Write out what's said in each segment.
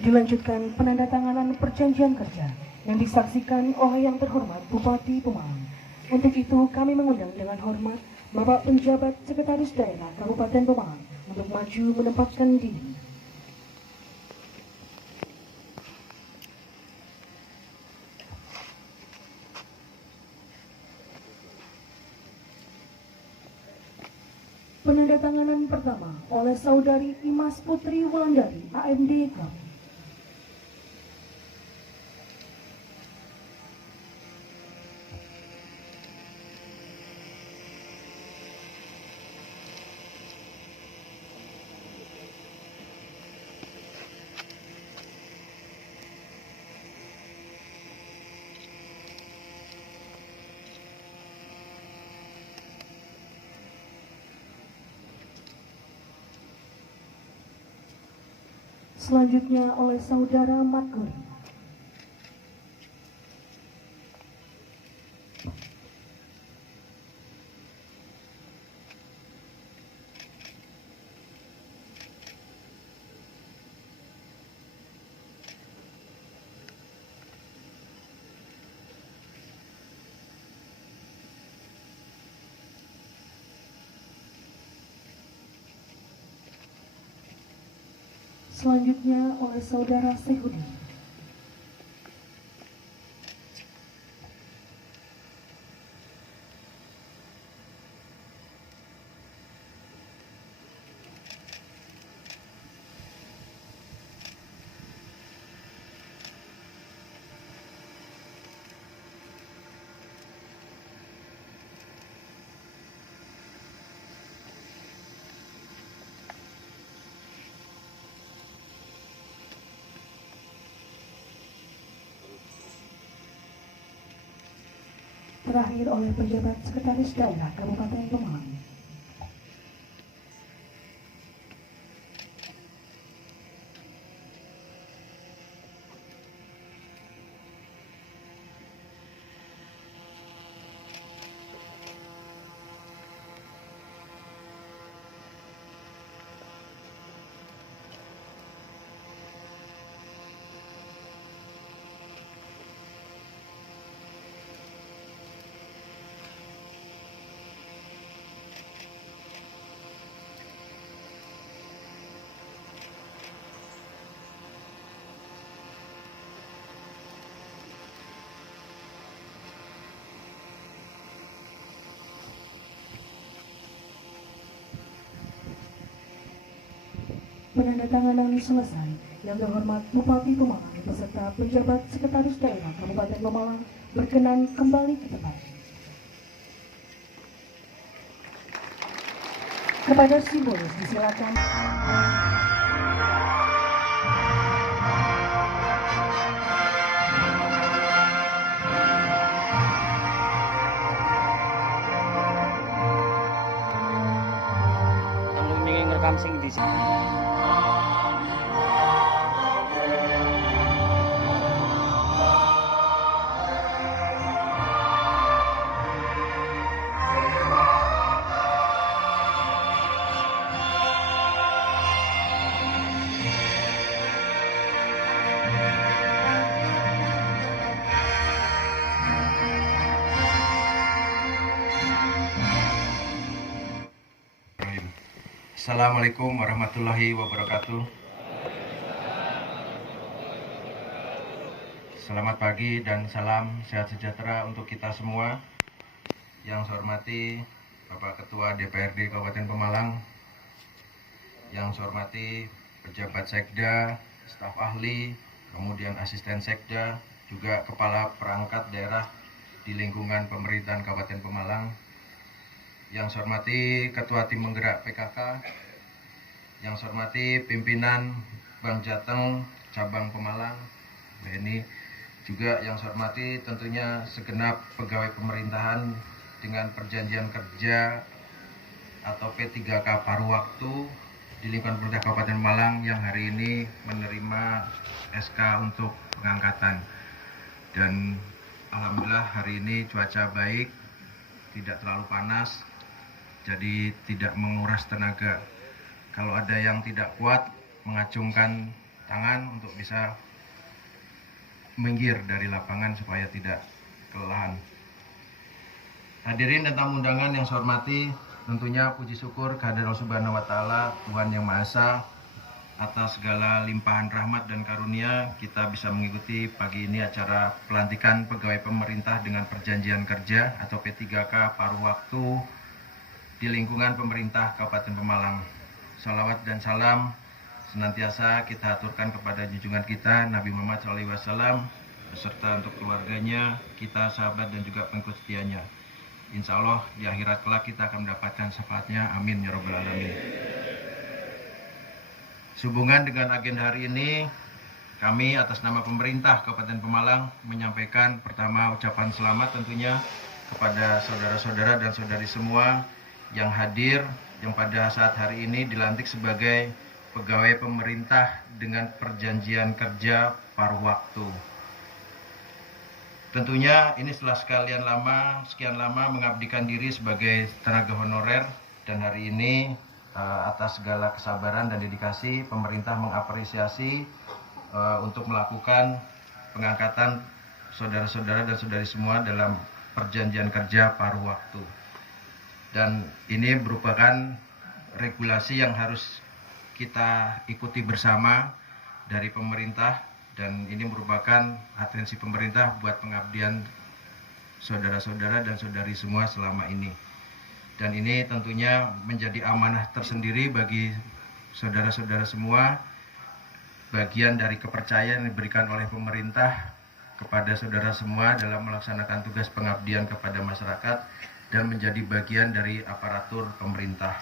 Dilanjutkan penandatanganan perjanjian kerja yang disaksikan oleh yang terhormat Bupati Pemalang. Untuk itu kami mengundang dengan hormat Bapak Penjabat Sekretaris Daerah Kabupaten Pemalang untuk maju menempatkan diri. Penandatanganan pertama oleh Saudari Imas Putri Wulandari, AMD Gam. Selanjutnya oleh Saudara Matguri. Selanjutnya oleh Saudara Sehudi. Terakhir oleh Penjabat Sekretaris Daerah Kabupaten Pemalang. Penandatanganan selesai. Yang terhormat Bupati Pemalang beserta Penjabat Sekretaris Daerah Kabupaten Pemalang berkenan kembali ke tempat. Kepada simbolis disilakan. Yang ngerekam sing di sini. Assalamualaikum warahmatullahi wabarakatuh. Selamat pagi dan salam sehat sejahtera untuk kita semua. Yang saya hormati Bapak Ketua DPRD Kabupaten Pemalang, yang saya hormati pejabat Sekda, staf ahli, kemudian asisten Sekda, juga kepala perangkat daerah di lingkungan pemerintahan Kabupaten Pemalang. Yang saya hormati Ketua Tim Penggerak PKK, yang saya hormati pimpinan Bank Jateng Cabang Pemalang, BNI, juga yang saya hormati tentunya segenap pegawai pemerintahan dengan perjanjian kerja atau P3K paruh waktu di lingkungan pemerintah Kabupaten Pemalang yang hari ini menerima SK untuk pengangkatan. Dan alhamdulillah hari ini cuaca baik, tidak terlalu panas, jadi tidak menguras tenaga. Kalau ada yang tidak kuat, mengacungkan tangan untuk bisa minggir dari lapangan supaya tidak kelelahan. Hadirin dan tamu undangan yang saya hormati, tentunya puji syukur kehadirat Allah Subhanahu wa taala, Tuhan Yang Maha Esa, atas segala limpahan rahmat dan karunia kita bisa mengikuti pagi ini acara pelantikan pegawai pemerintah dengan perjanjian kerja atau P3K paruh waktu di lingkungan pemerintah Kabupaten Pemalang. Salawat dan salam senantiasa kita aturkan kepada junjungan kita Nabi Muhammad SAW beserta untuk keluarganya, kita, sahabat dan juga pengikut setianya. Insya Allah di akhirat kelak kita akan mendapatkan syafaatnya. Amin ya Rabbal Alamin. Sehubungan dengan agenda hari ini, kami atas nama pemerintah Kabupaten Pemalang menyampaikan pertama ucapan selamat tentunya kepada saudara-saudara dan saudari semua yang hadir, yang pada saat hari ini dilantik sebagai pegawai pemerintah dengan perjanjian kerja paruh waktu. Tentunya ini setelah sekian lama mengabdikan diri sebagai tenaga honorer, dan hari ini atas segala kesabaran dan dedikasi pemerintah mengapresiasi untuk melakukan pengangkatan saudara-saudara dan saudari semua dalam perjanjian kerja paruh waktu. Dan ini merupakan regulasi yang harus kita ikuti bersama dari pemerintah, dan ini merupakan atensi pemerintah buat pengabdian saudara-saudara dan saudari semua selama ini. Dan ini tentunya menjadi amanah tersendiri bagi saudara-saudara semua, bagian dari kepercayaan yang diberikan oleh pemerintah kepada saudara semua dalam melaksanakan tugas pengabdian kepada masyarakat dan menjadi bagian dari aparatur pemerintah.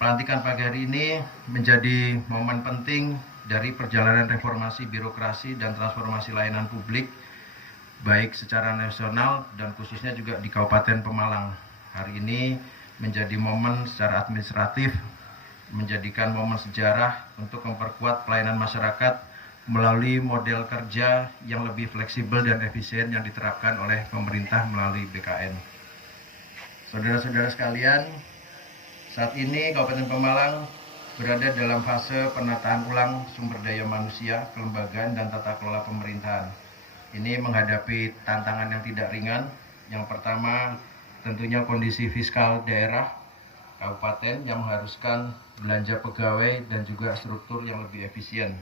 Pelantikan pagi hari ini menjadi momen penting dari perjalanan reformasi birokrasi dan transformasi layanan publik, baik secara nasional dan khususnya juga di Kabupaten Pemalang. Hari ini menjadi momen secara administratif, menjadikan momen sejarah untuk memperkuat pelayanan masyarakat melalui model kerja yang lebih fleksibel dan efisien yang diterapkan oleh pemerintah melalui BKN. Saudara-saudara sekalian, saat ini Kabupaten Pemalang berada dalam fase penataan ulang sumber daya manusia, kelembagaan, dan tata kelola pemerintahan. Ini menghadapi tantangan yang tidak ringan. Yang pertama, tentunya kondisi fiskal daerah kabupaten yang mengharuskan belanja pegawai dan juga struktur yang lebih efisien.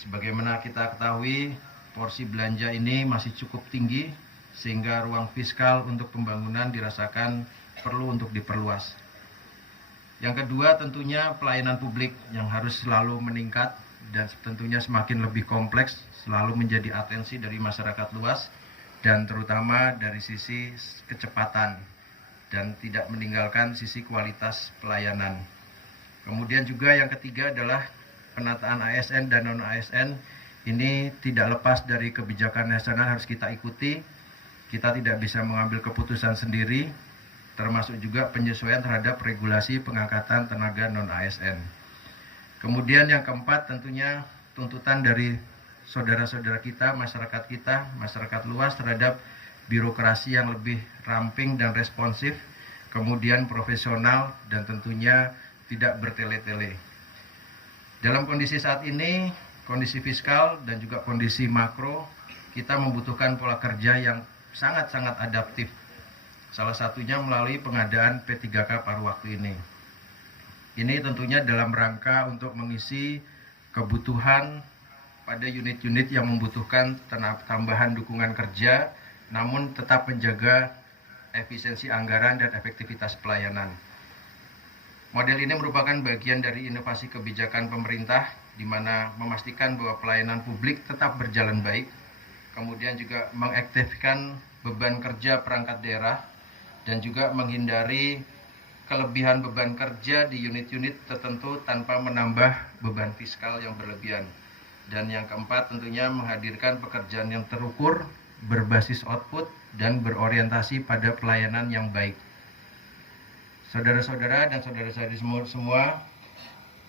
Sebagaimana kita ketahui, porsi belanja ini masih cukup tinggi, sehingga ruang fiskal untuk pembangunan dirasakan perlu untuk diperluas. Yang kedua, tentunya pelayanan publik yang harus selalu meningkat dan tentunya semakin lebih kompleks, selalu menjadi atensi dari masyarakat luas dan terutama dari sisi kecepatan dan tidak meninggalkan sisi kualitas pelayanan. Kemudian juga yang ketiga adalah penataan ASN dan non-ASN. Ini tidak lepas dari kebijakan nasional harus kita ikuti. Kita tidak bisa mengambil keputusan sendiri, termasuk juga penyesuaian terhadap regulasi pengangkatan tenaga non-ASN. Kemudian yang keempat tentunya tuntutan dari saudara-saudara kita, masyarakat luas terhadap birokrasi yang lebih ramping dan responsif, kemudian profesional dan tentunya tidak bertele-tele. Dalam kondisi saat ini, kondisi fiskal dan juga kondisi makro, kita membutuhkan pola kerja yang sangat-sangat adaptif. Salah satunya melalui pengadaan P3K paruh waktu ini. Ini tentunya dalam rangka untuk mengisi kebutuhan pada unit-unit yang membutuhkan tambahan dukungan kerja, namun tetap menjaga efisiensi anggaran dan efektivitas pelayanan. Model ini merupakan bagian dari inovasi kebijakan pemerintah, di mana memastikan bahwa pelayanan publik tetap berjalan baik, kemudian juga mengaktifkan beban kerja perangkat daerah, dan juga menghindari kelebihan beban kerja di unit-unit tertentu tanpa menambah beban fiskal yang berlebihan. Dan yang keempat tentunya menghadirkan pekerjaan yang terukur, berbasis output, dan berorientasi pada pelayanan yang baik. Saudara-saudara dan saudara-saudari semua,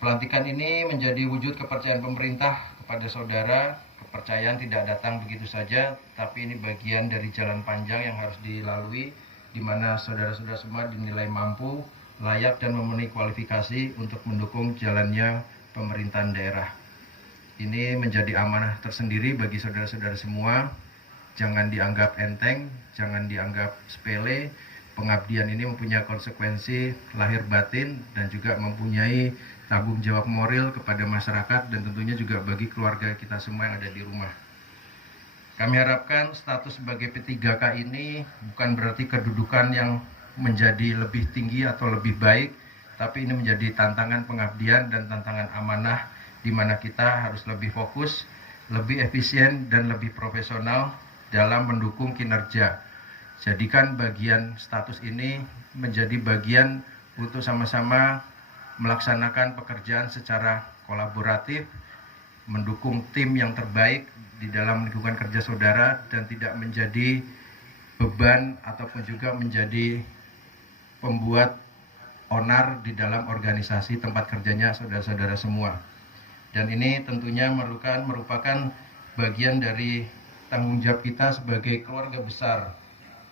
pelantikan ini menjadi wujud kepercayaan pemerintah kepada saudara. Kepercayaan tidak datang begitu saja, tapi ini bagian dari jalan panjang yang harus dilalui, di mana saudara-saudara semua dinilai mampu, layak, dan memenuhi kualifikasi untuk mendukung jalannya pemerintahan daerah. Ini menjadi amanah tersendiri bagi saudara-saudara semua. Jangan dianggap enteng, jangan dianggap sepele. Pengabdian ini mempunyai konsekuensi lahir batin dan juga mempunyai tanggung jawab moral kepada masyarakat dan tentunya juga bagi keluarga kita semua yang ada di rumah. Kami harapkan status sebagai P3K ini bukan berarti kedudukan yang menjadi lebih tinggi atau lebih baik, tapi ini menjadi tantangan pengabdian dan tantangan amanah di mana kita harus lebih fokus, lebih efisien dan lebih profesional dalam mendukung kinerja. Jadikan bagian status ini menjadi bagian untuk sama-sama melaksanakan pekerjaan secara kolaboratif, mendukung tim yang terbaik di dalam lingkungan kerja saudara dan tidak menjadi beban ataupun juga menjadi pembuat onar di dalam organisasi tempat kerjanya saudara-saudara semua. Dan ini tentunya merupakan bagian dari tanggung jawab kita sebagai keluarga besar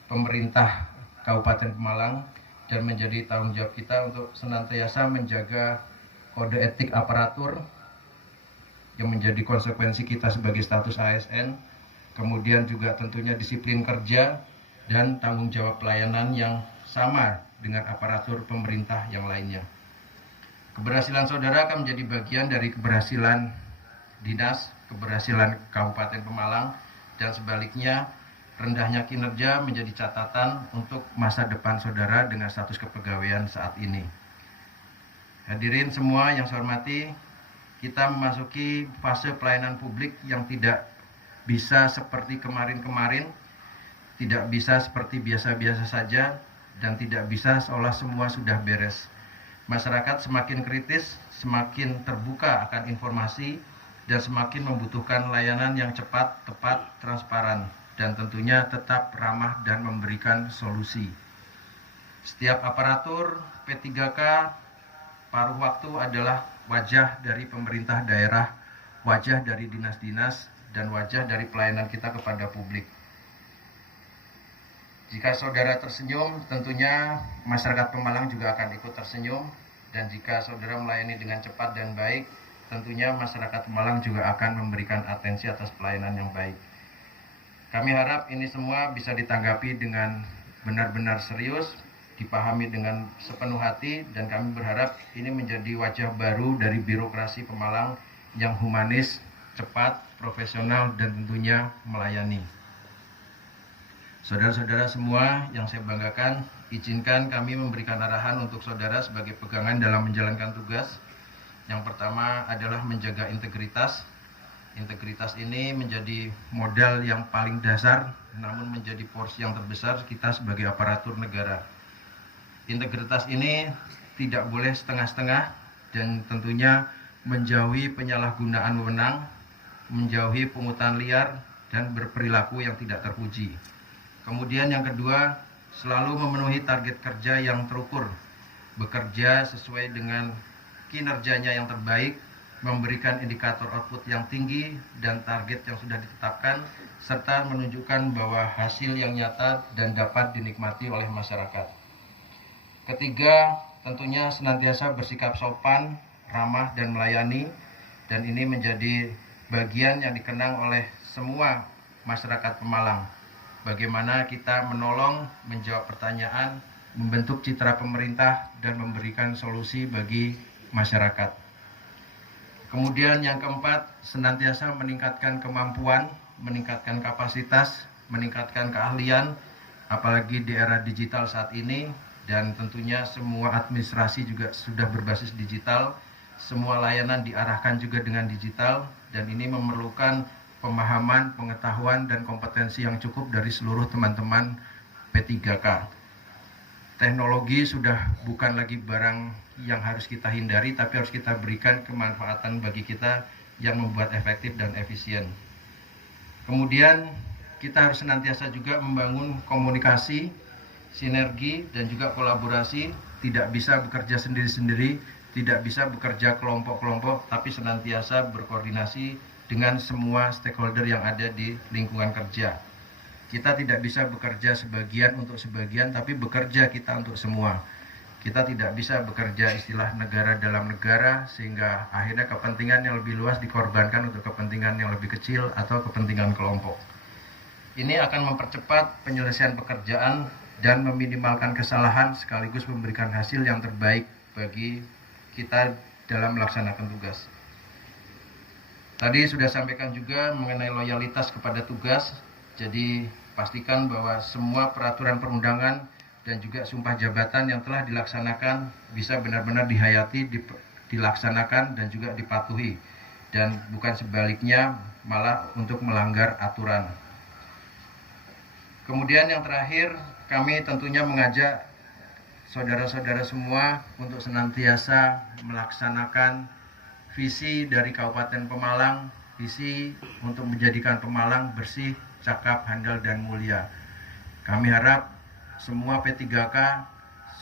pemerintah Kabupaten Pemalang dan menjadi tanggung jawab kita untuk senantiasa menjaga kode etik aparatur yang menjadi konsekuensi kita sebagai status ASN, kemudian juga tentunya disiplin kerja dan tanggung jawab pelayanan yang sama dengan aparatur pemerintah yang lainnya. Keberhasilan saudara akan menjadi bagian dari keberhasilan dinas, keberhasilan Kabupaten Pemalang, dan sebaliknya rendahnya kinerja menjadi catatan untuk masa depan saudara dengan status kepegawaian saat ini. Hadirin semua yang saya hormati, kita memasuki fase pelayanan publik yang tidak bisa seperti kemarin-kemarin, tidak bisa seperti biasa-biasa saja, dan tidak bisa seolah semua sudah beres. Masyarakat semakin kritis, semakin terbuka akan informasi, dan semakin membutuhkan layanan yang cepat, tepat, transparan, dan tentunya tetap ramah dan memberikan solusi. Setiap aparatur P3K paruh waktu adalah wajah dari pemerintah daerah, wajah dari dinas-dinas, dan wajah dari pelayanan kita kepada publik. Jika saudara tersenyum, tentunya masyarakat Pemalang juga akan ikut tersenyum. Dan jika saudara melayani dengan cepat dan baik, tentunya masyarakat Pemalang juga akan memberikan atensi atas pelayanan yang baik. Kami harap ini semua bisa ditanggapi dengan benar-benar serius, dipahami dengan sepenuh hati, dan kami berharap ini menjadi wajah baru dari birokrasi Pemalang yang humanis, cepat, profesional, dan tentunya melayani. Saudara-saudara semua yang saya banggakan, izinkan kami memberikan arahan untuk saudara sebagai pegangan dalam menjalankan tugas. Yang pertama adalah menjaga integritas. Integritas ini menjadi modal yang paling dasar, namun menjadi porsi yang terbesar kita sebagai aparatur negara. Integritas ini tidak boleh setengah-setengah dan tentunya menjauhi penyalahgunaan wewenang, menjauhi pungutan liar, dan berperilaku yang tidak terpuji. Kemudian yang kedua, selalu memenuhi target kerja yang terukur, bekerja sesuai dengan kinerjanya yang terbaik, memberikan indikator output yang tinggi dan target yang sudah ditetapkan, serta menunjukkan bahwa hasil yang nyata dan dapat dinikmati oleh masyarakat. Ketiga, tentunya senantiasa bersikap sopan, ramah, dan melayani, dan ini menjadi bagian yang dikenang oleh semua masyarakat Pemalang. Bagaimana kita menolong, menjawab pertanyaan, membentuk citra pemerintah, dan memberikan solusi bagi masyarakat. Kemudian yang keempat, senantiasa meningkatkan kemampuan, meningkatkan kapasitas, meningkatkan keahlian, apalagi di era digital saat ini, dan tentunya semua administrasi juga sudah berbasis digital, semua layanan diarahkan juga dengan digital, dan ini memerlukan pemahaman, pengetahuan, dan kompetensi yang cukup dari seluruh teman-teman P3K. Teknologi sudah bukan lagi barang yang harus kita hindari, tapi harus kita berikan kemanfaatan bagi kita yang membuat efektif dan efisien. Kemudian kita harus senantiasa juga membangun komunikasi, sinergi, dan juga kolaborasi. Tidak bisa bekerja sendiri-sendiri, tidak bisa bekerja kelompok-kelompok, tapi senantiasa berkoordinasi dengan semua stakeholder yang ada di lingkungan kerja. Kita tidak bisa bekerja sebagian untuk sebagian, tapi bekerja kita untuk semua. Kita tidak bisa bekerja istilah negara dalam negara, sehingga akhirnya kepentingan yang lebih luas dikorbankan untuk kepentingan yang lebih kecil atau kepentingan kelompok. Ini akan mempercepat penyelesaian pekerjaan dan meminimalkan kesalahan sekaligus memberikan hasil yang terbaik bagi kita dalam melaksanakan tugas. Tadi sudah sampaikan juga mengenai loyalitas kepada tugas, jadi pastikan bahwa semua peraturan perundangan dan juga sumpah jabatan yang telah dilaksanakan bisa benar-benar dihayati, dilaksanakan dan juga dipatuhi, dan bukan sebaliknya malah untuk melanggar aturan. Kemudian yang terakhir, kami tentunya mengajak saudara-saudara semua untuk senantiasa melaksanakan visi dari Kabupaten Pemalang, visi untuk menjadikan Pemalang bersih, cakap, handal, dan mulia. Kami harap semua P3K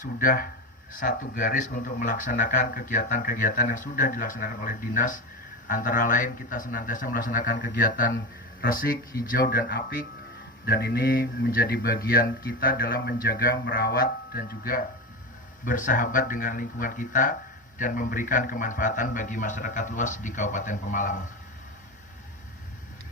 sudah satu garis untuk melaksanakan kegiatan-kegiatan yang sudah dilaksanakan oleh dinas. Antara lain kita senantiasa melaksanakan kegiatan resik, hijau, dan apik. Dan ini menjadi bagian kita dalam menjaga, merawat, dan juga bersahabat dengan lingkungan kita dan memberikan kemanfaatan bagi masyarakat luas di Kabupaten Pemalang.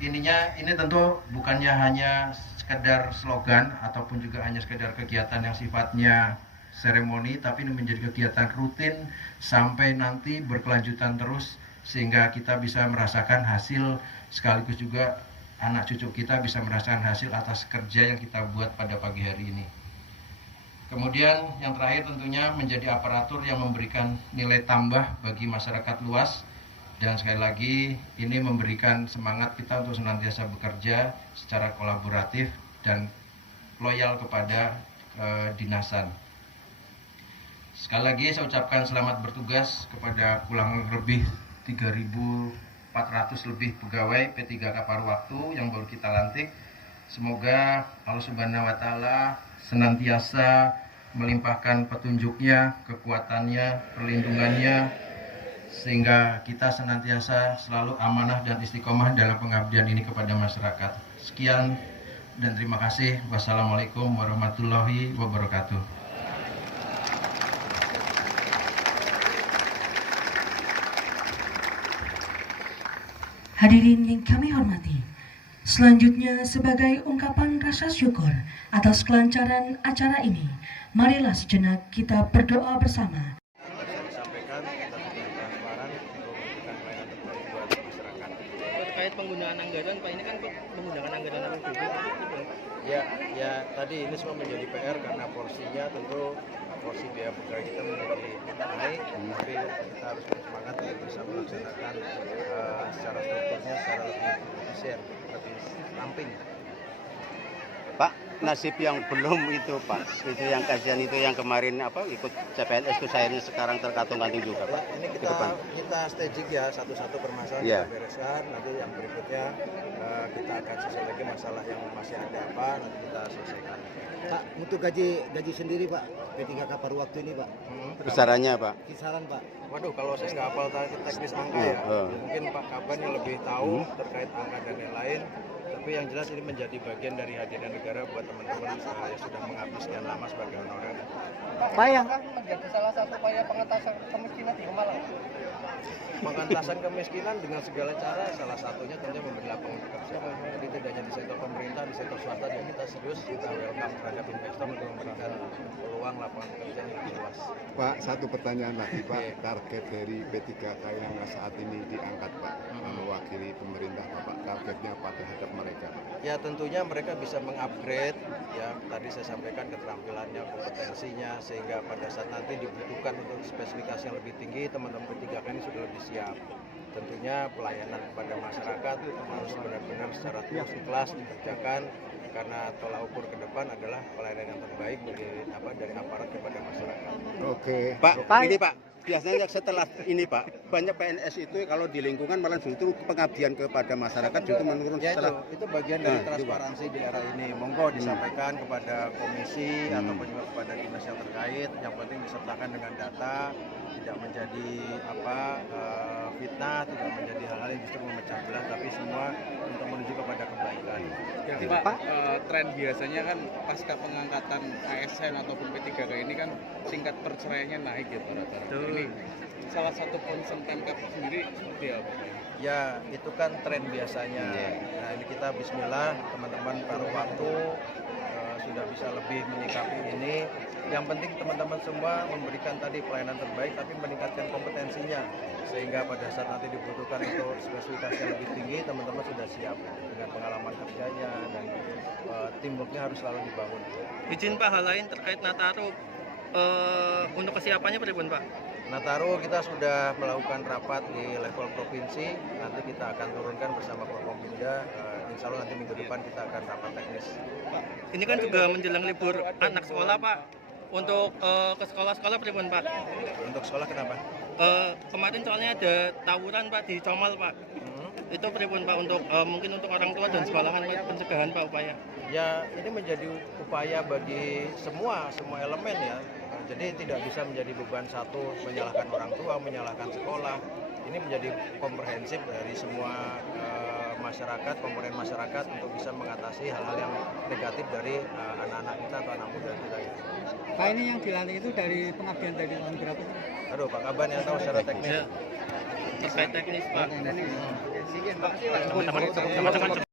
Ini tentu bukannya hanya sekedar slogan ataupun juga hanya sekedar kegiatan yang sifatnya seremoni, tapi ini menjadi kegiatan rutin sampai nanti berkelanjutan terus, sehingga kita bisa merasakan hasil, sekaligus juga anak cucu kita bisa merasakan hasil atas kerja yang kita buat pada pagi hari ini. Kemudian yang terakhir tentunya menjadi aparatur yang memberikan nilai tambah bagi masyarakat luas, dan sekali lagi ini memberikan semangat kita untuk senantiasa bekerja secara kolaboratif dan loyal kepada dinasan. Sekali lagi saya ucapkan selamat bertugas kepada kurang lebih 3.400 lebih pegawai P3K paruh waktu yang baru kita lantik. Semoga Allah Subhanahu wa Ta'ala senantiasa melimpahkan petunjuknya, kekuatannya, perlindungannya, sehingga kita senantiasa selalu amanah dan istiqomah dalam pengabdian ini kepada masyarakat. Sekian dan terima kasih. Wassalamualaikum warahmatullahi wabarakatuh. Hadirin yang kami hormati, selanjutnya sebagai ungkapan rasa syukur atas kelancaran acara ini, marilah sejenak kita berdoa bersama. Terkait penggunaan anggaran, Pak, ini kan menggunakan anggaran APBD. Ya tadi ini semua menjadi PR karena porsinya tentu porsi biaya pegawai kita menjadi naik, tapi kita harus bersemangat untuk bisa melaksanakan secara strukturnya secara lebih efisien, lebih ramping. Pak, nasib yang belum itu Pak, itu yang kasihan itu yang kemarin ikut CPNS itu sayangnya sekarang terkatung-katung juga Pak. Ini kita staging ya, satu-satu permasalahan kita bereskan, nanti yang berikutnya kita akan selesai lagi masalah yang masih ada apa, nanti kita selesaikan. Pak, untuk gaji sendiri Pak, P3K paruh waktu ini Pak. Besarannya Pak. Kisaran Pak. Waduh, kalau saya nggak hafal teknis angka ya, mungkin Pak Kaban yang lebih tahu terkait angka dan lain-lain. Tapi yang jelas ini menjadi bagian dari hadiah negara buat teman-teman yang sudah mengabdi sekian lama sebagai honorer. Pak, yang menjadi salah satu upaya pengentasan kemiskinan di Pemalang. Pengentasan kemiskinan dengan segala cara, salah satunya tentunya memberi lapangan pekerjaan. Jadi tidak hanya di sektor pemerintah, di sektor swasta juga kita serius, kita welcome terhadap investor untuk memberikan peluang lapangan pekerjaan yang luas. Pak, satu pertanyaan lagi Pak, target dari P3K yang saat ini diangkat Pak, mewakili pemerintah Pak, targetnya apa terhadap mereka? Ya tentunya mereka bisa mengupgrade, ya tadi saya sampaikan keterampilannya, kompetensinya, sehingga pada saat nanti dibutuhkan untuk spesifikasi yang lebih tinggi, teman-teman P3K ini sudah lebih siap. Tentunya pelayanan kepada masyarakat harus benar-benar secara tulus ikhlas dikerjakan, karena tolak ukur ke depan adalah pelayanan yang terbaik dari aparat kepada masyarakat. Oke. Pak, ini Pak, biasanya setelah ini Pak, banyak PNS itu kalau di lingkungan malah justru pengabdian kepada masyarakat justru menurun Ya setelah. itu bagian dari transparansi di era ini. Monggo disampaikan kepada komisi ataupun juga kepada dinas yang terkait. Yang penting disertakan dengan data, tidak menjadi fitnah fitnah, tidak menjadi hal-hal yang justru memecah belah, tapi semua untuk menuju kepada kebaikan. Jadi Pak, tren biasanya kan pasca pengangkatan ASN ataupun P3K ini kan tingkat perceraiannya naik ya rata-rata. Ini salah satu concern Pemkab sendiri seperti apa? Ya, itu kan tren biasanya. Nah, ini kita bismillah, teman-teman paruh waktu sudah bisa lebih menyikapi ini. Yang penting teman-teman semua memberikan tadi pelayanan terbaik, tapi meningkatkan kompetensinya. Sehingga pada saat nanti dibutuhkan untuk spesifikasi yang lebih tinggi, teman-teman sudah siap dengan pengalaman kerjanya dan teamworknya harus selalu dibangun. Izin Pak, hal lain terkait Nataru untuk kesiapannya pripun Pak? Nataru kita sudah melakukan rapat di level provinsi, nanti kita akan turunkan bersama Forkompimda. Insya Allah nanti minggu depan kita akan rapat teknis. Ini kan juga menjelang libur anak sekolah Pak. Untuk ke sekolah-sekolah pripun Pak? Untuk sekolah kenapa? Kemarin soalnya ada tawuran Pak di Comal Pak. Itu pripun Pak untuk mungkin untuk orang tua dan sekolahan Pak, pencegahan Pak upaya? Ya, ini menjadi upaya bagi semua elemen ya. Jadi tidak bisa menjadi beban satu, menyalahkan orang tua, menyalahkan sekolah. Ini menjadi komprehensif dari semua masyarakat, komponen masyarakat untuk bisa mengatasi hal-hal yang negatif dari anak-anak kita atau anak muda kita. Pak, ini yang dilantik itu dari pengabdian dari tahun berapa? Aduh, Pak Kaban yang tahu secara teknis. Terkait teknis Pak. Teknis. Teman-teman